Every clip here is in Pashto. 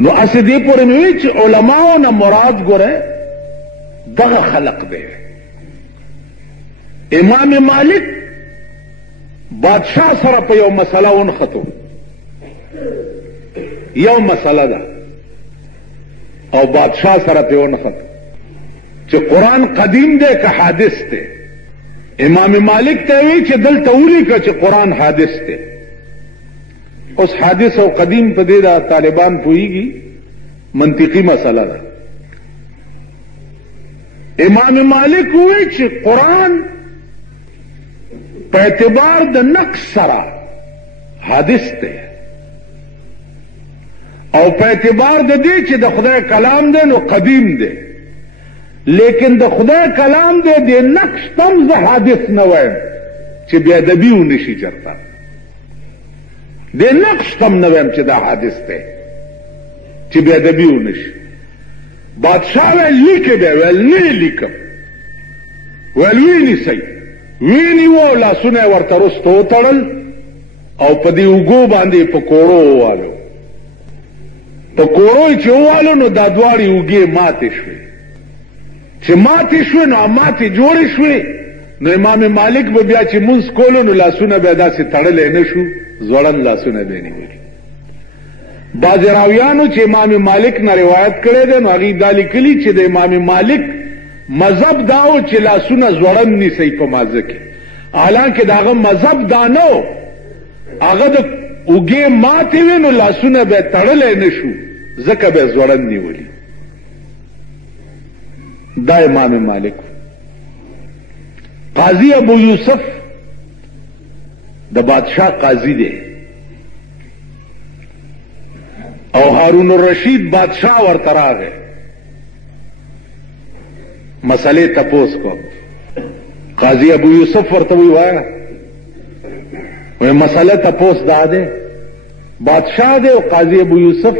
نو اسی دی پوری نوی چی علماء نا مراد گره دغه خلق دی. امام مالک بادشاہ سره په یو مسله ونختو، یو مسله ده او بادشاہ سره په ونختو چې قرآن قدیم دی که حادث دی. امام مالک ته وی چې دلته ولیکه چې قرآن حادث دی. اوس حادث او قدیم په دې دا طالبان پوهیږي، منطقي مسله ده. امام مالک وی چې قرآن په اعتبار د نقص سره حادث دی او په اعتبار د دې چې د خدای کلام دی نو قدیم دی، لیکن د خدای کلام دی د نقص تم زه حادث نه وایم چې بې ادبي ونشي چرته، د نقص تم نه وایم چې دا حادث دی چې بې ادبي ونشي. بادشاہ ویل لیکه دی، ویل نه لیکم، ویل وی نیسئ، وینیو لاسونه ورته رستو وتړل او په دې اوږو باندې په کوړو ووالو. په کوړو چې ووالو نو دا دواړې اوږې ماتې شوې. چې ماتې شوې نو ماتې جوړې شوې نو امام مالک به بیا چې مونځ کولو نو لاسونه به داسې تړلی نه شو، ځوړند لاسونه به نیولي. بعضې راویانو چې امام مالک نه روایت کړی دی نو هغې دا لیکلي چې د امام مالک مذهب دا و چې لاسونه ځوړند نیسئ په مازه کې، حالانکه د هغه مذهب دا نه و، هغه د اوږې ماتې وې نو لاسونه به تړلی نه شو ځکه به یې ځوړند نیولي. دا امام مالک. قاضی ابو یوسف د بادشاہ قاضی دی او هارون الرشید بادشاہ ورته راغی، مسئلے تپوس کو. قاضی ابو یوسف ورته وی وایه وی مسئلے تپوس دا دی، بادشاہ دی او قاضی ابو یوسف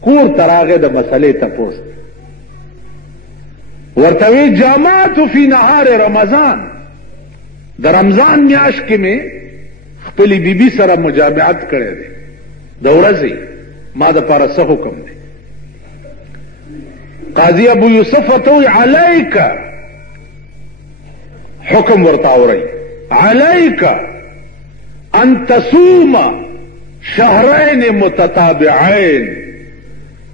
کور ته راغی د مسئلے تپوس. ورته وی جامعت فی نهار رمضان، د رمضان میاشت کې مې خپلې بیبي سره مجامعت کړی دی د ورځې، ما دپاره څه حکم دی؟ قاضی ابو یوسف ورته وی علیک، حکم ورته اورئ، علیک ان تصوم شهرین متتابعین،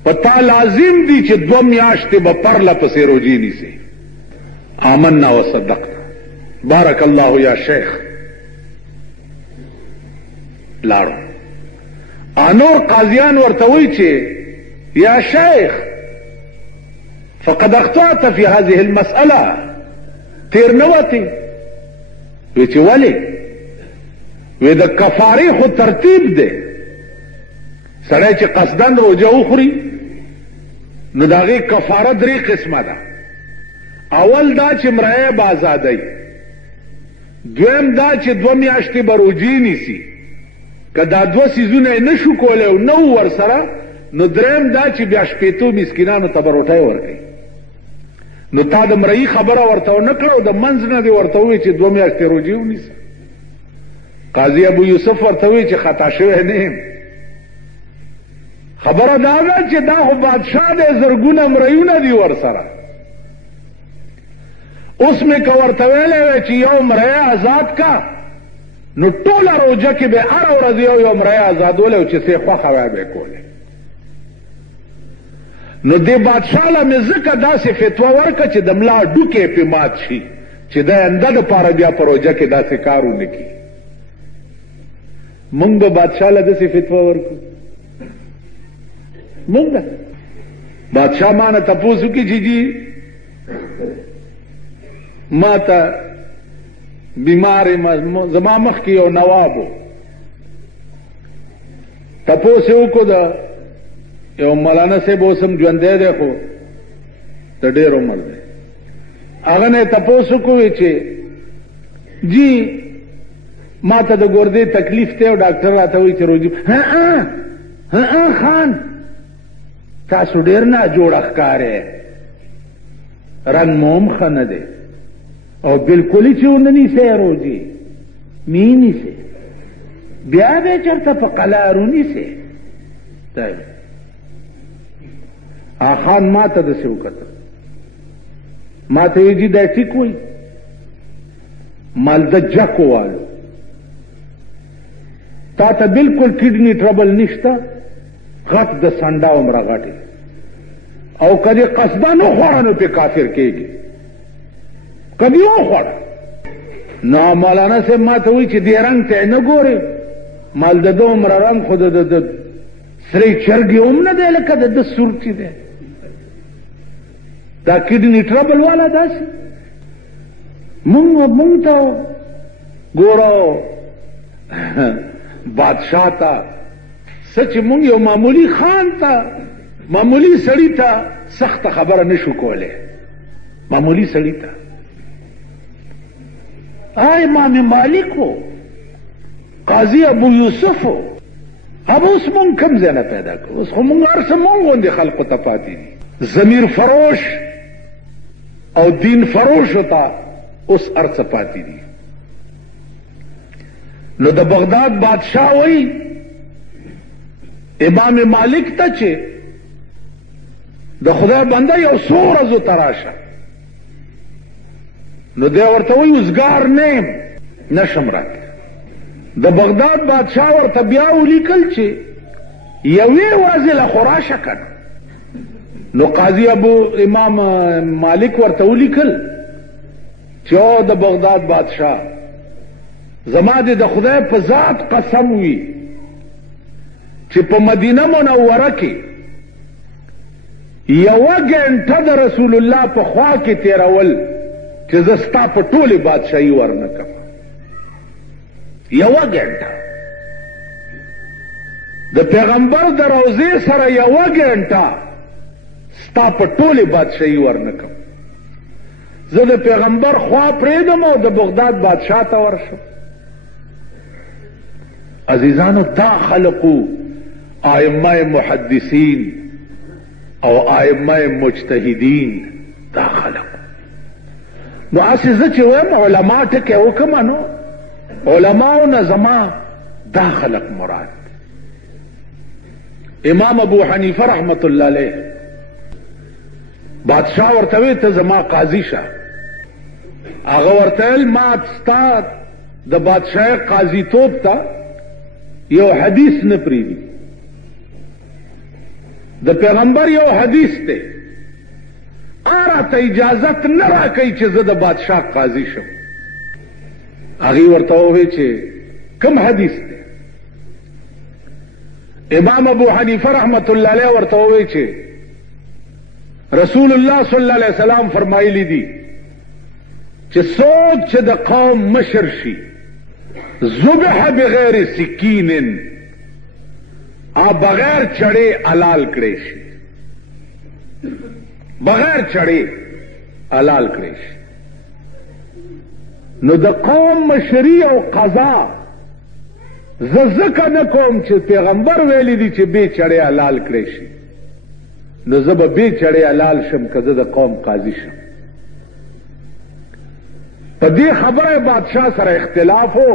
پتا لازم دی چې 2 میاشتې به پرله پسې روجې نیسئ. آمنا وصدقنا، بارک الله یا شیخ. لاړو. نور قاضیان ورته وی چې یا شیخ فقد اخطأت في هذه المسألة، تیر نوتی. وی چې ولی؟ وی د کفارې خو ترتیب دی، سړی چې قصدن روجه وخوري نو د هغې کفاره 3 قسمه ده. اول دا چې مریه به ازادی، دویم دا چې 2 میاشتې به روجې نیسي، که دا 2 څیزونه یې نه شو کولی او نه و ورسره نو دریم دا چې بیا 80 مسکینانو ته به روټۍ ورکوي. نو تا د مرئی خبره ورته ونه کړه او د منځ نه دې ورته ووایي چې 2 میاشتې روجې ونیسه. قاضي ابو یوسف ورته وایي چې خطا شوی نه یم، خبره دا ده چې دا خو بادشاه دی، زرګونه مریونه دي ورسره. اوس مې که ورته ویلی وی چې یو مری آزاد کا نو ټوله روجه کې به هره ورځ یو مری آزادولی او چې څه یې خوښه وی به یې کولی. نو دې بادشاه له مې ځکه داسې فتوا ورکړه چې د ملا ډوکې پې مات شي چې د آینده دپاره بیا په روجه کې داسې کار ونه کړي. مونږ به بادشاه له داسې فتوا ورکړو؟ مونږ بادشاه ما نه تپوس وکړي چې جي ما ته بیمار زما مخکې یو نواب و، تپوس یې وکړو د یو مولانا صاحب اوس هم ژوندی دی خو د ډېر عمر دی، هغه نه یې تپوس وکړو چې جی ما ته د ګردې تکلیف دی او ډاکټر راته وایي چې روجي خان تاسو ډېر ناجوړه ښکارئ، رنګ مو هم ښه نه دی او بلکل چې ونه نیسئ روجې می نیسئ، بیا به یې چېرته په قلار ونیسئ. خان ما ته داسې وکتل، ما ته یې جي دا ټیک وایي، مالده جک والو تا ته بالکل کډنی ټربل نشته، غټ د سنډا عمره غټې، او کدی قصدا نو خوړه نو پې کافر کېږي، کدی وخوړه نو مولانا صاحب ما ته وایي چې دې رنګ ته نه ګورې، مال د ده عمره رنګ خو د سرې چرګې هم نه دی لکه د ده سور چې دی، دا کډنی ټربل والا داسې مونږ ته ګوره بادشاہ تا سچ مونږ یو معمولی خان تا معمولی سړی تا سخت خبره نشو کوله، معمولی سړی تا امام مالک ہو، قاضی ابو یوسف ہو، اب اوس مونږ کم ځای نه پیدا کړو، اوس خو مونږ هر څه مونږ غوندې خلقو ته پاتې دي، ضمیر فروش او دین فروش ہوتا اوس هر څه پاتې دي. نو د بغداد بادشاہ وای امام مالک ته چې د خدای بنده یو څو ورځو ته راشه، نو دی ورته وایي اوزګار نیم نشم راتلی. د بغداد بادشاہ ورته بیا ولیکل چې یوې ورځې له خو راشه کنه، نو قاضي ابو امام مالک ورته ولیکل چې او د بغداد بادشاہ زما دې د خدای په ذات قسم وي چې په مدینه منوره کې یوه ګنټه د رسول الله په خوا کې تیرول چې زه ستا په ټولې بادشاهي ورنه کړم، یوه ګنټه د پیغمبر د روضې سره یوه ګنټه ستا په ټولې بادشاهي ورنه کړم، زه د پیغمبر خوا پرېږدم او د بغداد بادشاہ ته ورشم. عزیزانو دا خلقو ائمه محدثین او ائمه مجتهدین، دا خلقو نو اسی زه چې وایم علما ټکې وکړم نو علماو نه زما دا خلق مراد. امام ابو حنیفه رحمت الله علیه بادشاہ ورته وی ته زما قاضي شه، هغه ورته ویل ما ستا د بادشاہ قاضي توب ته یو حدیث نه پریږدي، د پیغمبر یو حدیث دی، راته اجازت نه راکوي چې زه د بادشاہ قاضي شم. هغې ورته وویل چې کوم حدیث دی؟ امام ابو حنیفه رحمت الله علیه ورته وویل چې رسول الله صلی الله علیه وسلم فرمایلی دي چې څوک چې د قوم مشر شي ذبح بغیر سکین بغیر چڑے حلال کړی شي، بغیر چڑے حلال کړی شي. نو د قوم مشري او قضا زه ځکه نه کوم چې پیغمبر ویلی دي چې بې چړې حلال کړی شي، نو زه به بې چړې حلال شم که زه د قوم قاضي شم. په دې خبره بادشاہ سره اختلاف و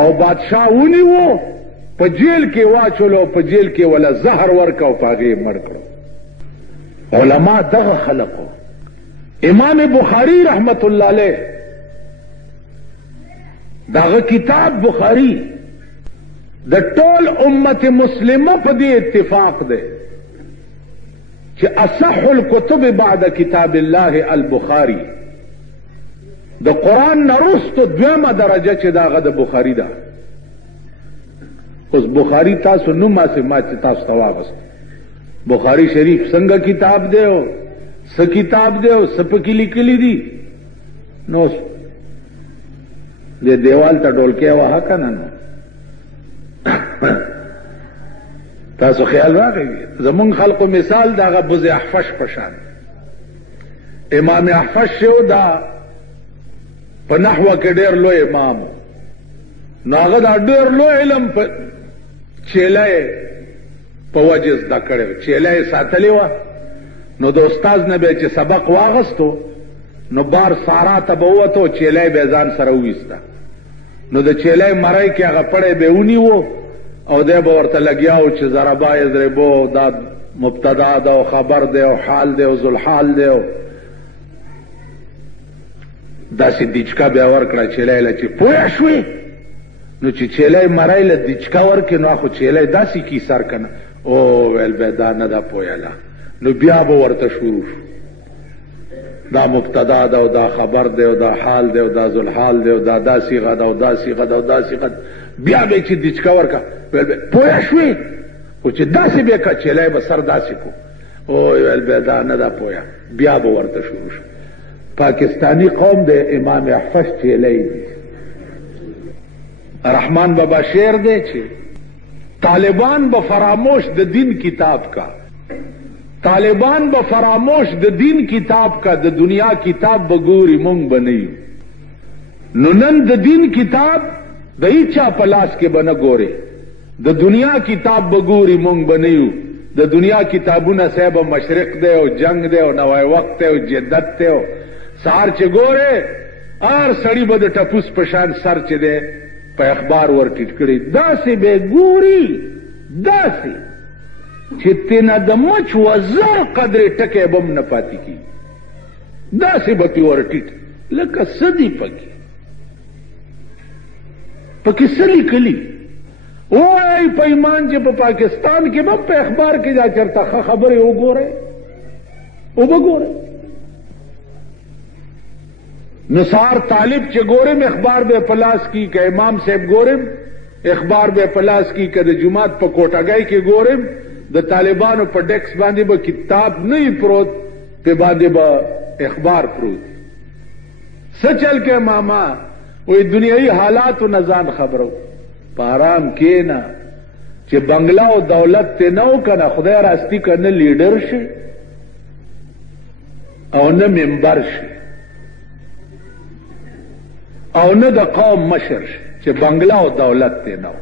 او بادشاہ ونیو په جیل کې واچولو، په جیل کې ولا زهر ورکو، په هغې مړ کړو. علما دغه خلقو. امام بخاری رحمت الله علیه دغه کتاب بخاری د ټول امت مسلمه په دې اتفاق دی چې اصح الكتب بعد کتاب الله البخاری، د قرآن نه وروسته دویمه درجه چې دغه د بخاري ده. اوس بخاري تاسو نوم ما چې تاسو ته واغست، بخاري شریف څنګه کتاب دی او څه کتاب دی او څه پکې لیکلي دي، نو دې دیوال ته ډولکی وهه که نه، تاسو خیال راغی زمونږ خلقو مثال د هغه بز احفش په شان. امام احفش شو دا په نحوه کې ډېر لوی امام، نو هغه دا ډېر لوی علم په چیله په وجه زده کړی و، چیله یې ساتلې وه، نو د استاز نه به چې سبق واغستو نو بار سارا ته به ووتو، چیله یې به ځان سره وویسته، نو د چیله مرۍ کې هغه پړی به ونیو او دی به ورته لګیا و چې ضربا یضربو، دا مبتدا ده او خبر ده او حال ده او ذوالحال ده او داسې دیچکا بیا ورکړه چیلای له چې پوه شوې نو چې چیلای مرای له دیچکا ورکې نو خو چیلای داسې کی سر کنه او ویل به دا نه ده پوهیله نو بیا به ورته شروع شو دا مبتدا ده او دا خبر ده او دا حال ده او دا ذوالحال ده او دا دا صیغه ده او دا صیغه ده او دا صیغه ده بیا به چې دیچکا ورکا ویل به پوه شوې خو چې داسې به کا چیلای به سر داسې کو او ویل به دا نه ده پوهه بیا به ورته شروع شو پاکستانی قوم د امام احفظ چیلای دی رحمان بابا شعر دے چھے طالبان بفراموش د دین کتاب کا طالبان بفراموش د دین کتاب کا د دنیا کتاب بگوری مونگ بنیو ننن د دین کتاب د ایچا پلاس کے بنا گورے د دنیا کتاب بگوری مونگ بنیو د دنیا کتابونه صاحب مشرق دے او جنگ دے او نوای وقت دے او جدت دے او سار چه گوره آر سڑی با دا ٹپوس پشان سر چه دے پا اخبار ور ٹیٹ کری دا سی بے گوری دا سی چه تینا دا مچ وزر قدر ٹکے بم نپاتی کی دا سی با پی ور ٹیٹ لکا صدی پکی سلی کلی او ای پا ایمان چه پا پاکستان کے بم پا اخبار کے جا چرتا خبر او گورے او با گورے نثار طالب چه گورم اخبار بے پلاس کی کہ امام صاحب گورم اخبار بے پلاس کی کہ جماعت پا کوٹاگائی کے گورم دا طالبانو پا ڈیکس باندے با کتاب نہیں پروت پہ باندے با اخبار پروت سچل کے ماما وہی دنیای حالات و نزان خبرو پارام کے نا چه بنگلہ و دولت تے نو کنا خدای راستی کا نہ لیڈر شے او نہ ممبر شے او نه د قوم مشر چې بنگلا او دولت ته نو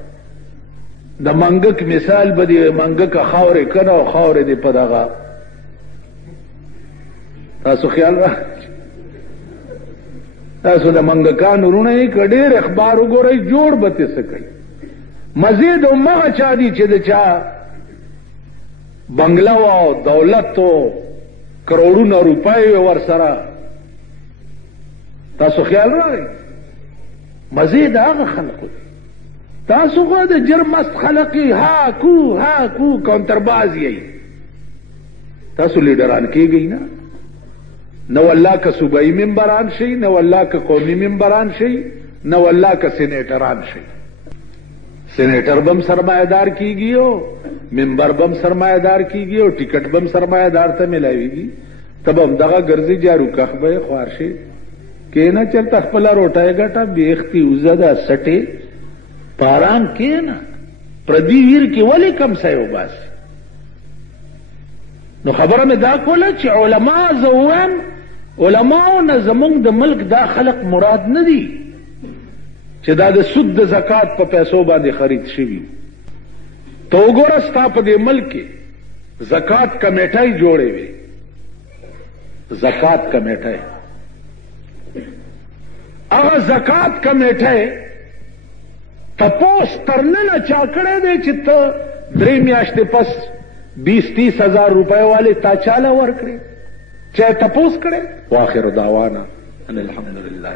د منګک مثال به دی منګک خاورې کنه او خاورې دی په دغه تاسو خیال را تاسو د منګکانو رونه کډیر اخبار وګورئ جوړ بته سکی مزید امه چا دی چې د چا بنگلا او دولت تو کروڑونه روپۍ ور سره تاسو خیال راغی مزید هغه خلقو تاسو خو د جرمست خلقی ها کو کونترباز یی تاسو لیډران کیږئ نه نو الله کا صوبائی ممبران شي نو الله کا قومي ممبران شي نو الله کا سینیټران شي سینیټر بم سرمایدار کیږي او ممبر بم سرمایدار کیږي او ټیکټ بم سرمایدار ته ملایويږي تب هم دغه ګرځي جارو کخبه خوارشي کینا چلتا خپل روټای غټه بیختی وزدا سټه پاران کینا پردی ویر کی ولی کم سایو باس نو خبره مې دا کوله چې علما زوام علماو نه زمونږ د ملک دا خلق مراد نه دي چې دا د سود د زکات په پیسو باندې خرید شوي تو وګوره ستا په دې ملک کې زکات کمیټای جوړې وي زکات کمیټای اگر زکات کمیټه تپوس ترنه چا کړه دې چې ته درې میاشتې پس 20-30 ہزار روپے والے تا چاله ورکړي چا تپوس کړه واخر دعوانا ان الحمدلله